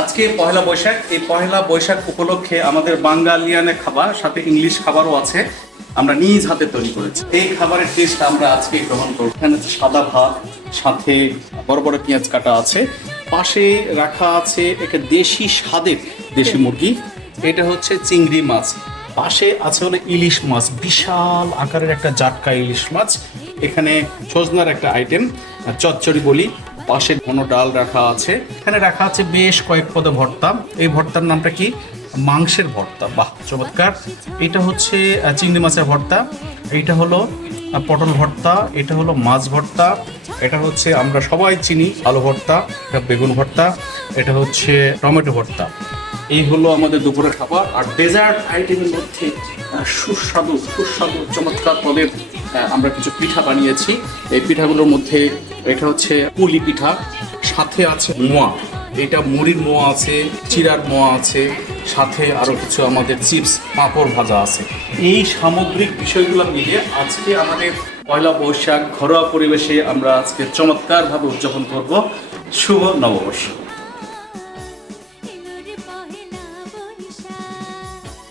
আজকে পহেলা বৈশাখ, এই পহেলা বৈশাখ উপলক্ষে আমাদের বাঙালিয়ানে খাবার সাথে ইংলিশ খাবারও আছে, আমরা নিজ হাতে তৈরি করেছি। এই খাবারের টেস্ট আমরা আজকে গ্রহণ করব। এখানে সাদা ভাত, সাথে বড় বড় পেঁয়াজ কাটা আছে, পাশে রাখা আছে একটা দেশি স্বাদের দেশি মুরগি, এটা হচ্ছে চিংড়ি মাছ, পাশে আছে হলো ইলিশ মাছ, বিশাল আকারের একটা জাটকা ইলিশ মাছ, এখানে সজনার একটা আইটেম চচ্চড়ি বলি, পাশে ঘন ডাল রাখা আছে, এখানে রাখা আছে বেশ কয়েক পদে ভর্তা। এই ভর্তার নামটা কি? মাংসের ভর্তা। বাহ, চমৎকার। এটা হচ্ছে চিংড়ি মাছের ভর্তা, এইটা হলো পটল ভর্তা, এটা হলো মাছ ভর্তা, এটা হচ্ছে আমরা সবাই চিনি আলু ভর্তা, এটা বেগুন ভর্তা, এটা হচ্ছে টমেটো ভর্তা। এই হলো আমাদের দুপুরের খাবার। আর ডেজার্ট আইটেমের মধ্যে সুস্বাদু চমৎকার পদের আমরা কিছু পিঠা বানিয়েছি। এই পিঠাগুলোর মধ্যে এটা হচ্ছে পুলি পিঠা, সাথে আছে মোয়া, এটা মুড়ির মোয়া আছে, চিড়ার মোয়া আছে, সাথে আরও কিছু আমাদের চিপস পাঁপড় ভাজা আছে। এই সামগ্রিক বিষয়গুলো মিলিয়ে আজকে আমাদের পয়লা বৈশাখ ঘরোয়া পরিবেশে আমরা আজকে চমৎকারভাবে উদযাপন করব। শুভ নববর্ষ।